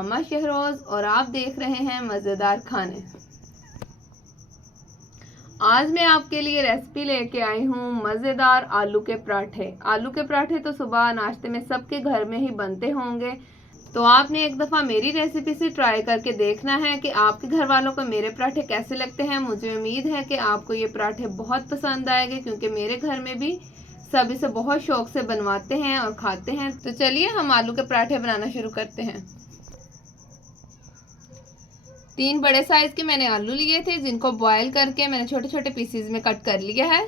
हामा शहरोज और आप देख रहे हैं मज़ेदार खाने। आज मैं आपके लिए रेसिपी लेके आई हूँ मज़ेदार आलू के पराठे। आलू के पराठे तो सुबह नाश्ते में सबके घर में ही बनते होंगे, तो आपने एक दफ़ा मेरी रेसिपी से ट्राई करके देखना है कि आपके घर वालों को मेरे पराठे कैसे लगते हैं। मुझे उम्मीद है कि आपको ये पराठे बहुत पसंद आएंगे, क्योंकि मेरे घर में भी सब इसे बहुत शौक से बनवाते हैं और खाते हैं। तो चलिए हम आलू के पराठे बनाना शुरू करते हैं। 3 बड़े साइज के मैंने आलू लिए थे, जिनको बॉईल करके मैंने छोटे छोटे पीसेस में कट कर लिया है।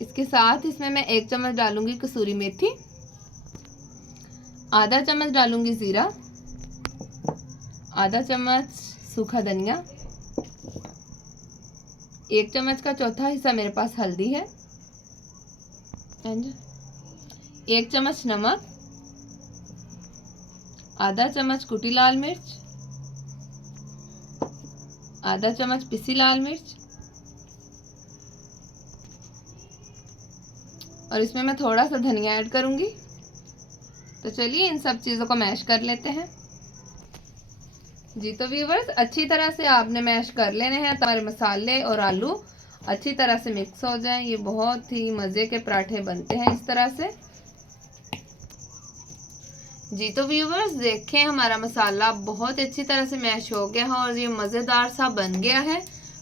इसके साथ इसमें मैं 1 चम्मच डालूंगी कसूरी मेथी, आधा चम्मच डालूंगी जीरा, आधा चम्मच सूखा धनिया, 1 चम्मच का चौथा हिस्सा मेरे पास हल्दी है, 1 चम्मच नमक, आधा चम्मच कुटी लाल मिर्च, आधा चम्मच पिसी लाल मिर्च, और इसमें मैं थोड़ा सा धनिया ऐड करूंगी। तो चलिए इन सब चीज़ों को मैश कर लेते हैं। जी तो व्यूवर्स, अच्छी तरह से आपने मैश कर लेने हैं, हमारे मसाले और आलू अच्छी तरह से मिक्स हो जाएं। ये बहुत ही मज़े के पराठे बनते हैं इस तरह से। जी तो व्यूवर्स देखें, हमारा मसाला बहुत अच्छी तरह से मैश हो गया है और ये मज़ेदार सा बन गया है।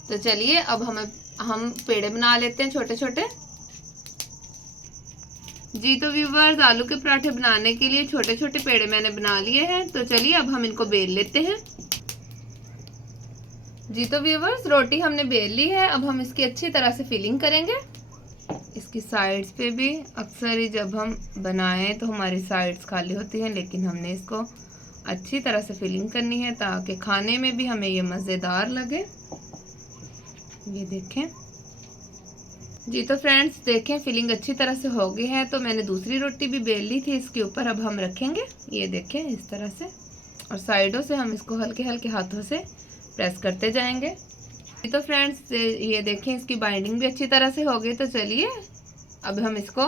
तो चलिए अब हम पेड़े बना लेते हैं छोटे छोटे। जी तो व्यूवर्स, आलू के पराठे बनाने के लिए छोटे छोटे पेड़े मैंने बना लिए हैं। तो चलिए अब हम इनको बेल लेते हैं। जी तो व्यूवर्स, रोटी हमने बेल ली है। अब हम इसकी अच्छी तरह से फिलिंग करेंगे। इसकी साइड्स पे भी अक्सर ही जब हम बनाएं तो हमारी साइड्स खाली होती हैं, लेकिन हमने इसको अच्छी तरह से फिलिंग करनी है ताकि खाने में भी हमें ये मज़ेदार लगे। ये देखें। जी तो फ्रेंड्स देखें, फिलिंग अच्छी तरह से हो गई है। तो मैंने दूसरी रोटी भी बेल ली थी, इसके ऊपर अब हम रखेंगे। ये देखें इस तरह से, और साइडों से हम इसको हल्के हल्के हाथों से प्रेस करते जाएंगे। तो फ्रेंड्स ये देखें, इसकी बाइंडिंग भी अच्छी तरह से हो गई। तो चलिए अब हम इसको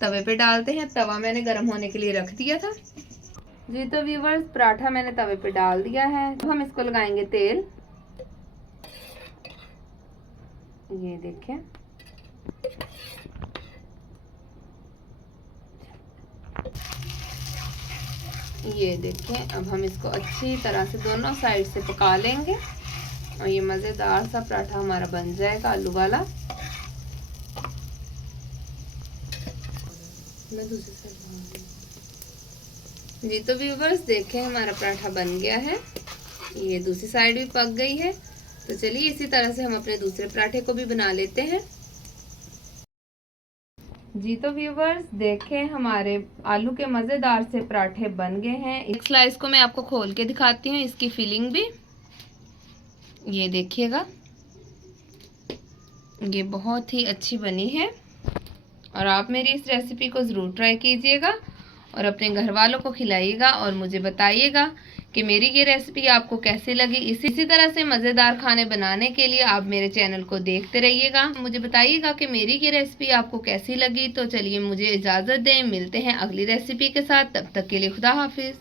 तवे पे डालते हैं। तवा मैंने गर्म होने के लिए रख दिया था। जी तो व्यूवर्स, पराठा मैंने तवे पे डाल दिया है। तो हम इसको लगाएंगे तेल। ये देखें, ये देखें, अब हम इसको अच्छी तरह से दोनों साइड से पका लेंगे और ये मज़ेदार सा पराठा हमारा बन जाएगा आलू वाला। मैं दूसरी साइड। जी तो व्यूवर्स देखें, हमारा पराठा बन गया है। ये दूसरी साइड भी पक गई है। तो चलिए इसी तरह से हम अपने दूसरे पराठे को भी बना लेते हैं। जी तो व्यूवर्स देखें, हमारे आलू के मज़ेदार से पराठे बन गए हैं। एक स्लाइस को मैं आपको खोल के दिखाती हूँ, इसकी फिलिंग भी। ये देखिएगा, ये बहुत ही अच्छी बनी है और आप मेरी इस रेसिपी को ज़रूर ट्राई कीजिएगा और अपने घर वालों को खिलाइएगा और मुझे बताइएगा कि मेरी ये रेसिपी आपको कैसी लगी। इसी तरह से मज़ेदार खाने बनाने के लिए आप मेरे चैनल को देखते रहिएगा। मुझे बताइएगा कि मेरी ये रेसिपी आपको कैसी लगी। तो चलिए मुझे इजाज़त दें, मिलते हैं अगली रेसिपी के साथ। तब तक के लिए खुदा हाफिज़।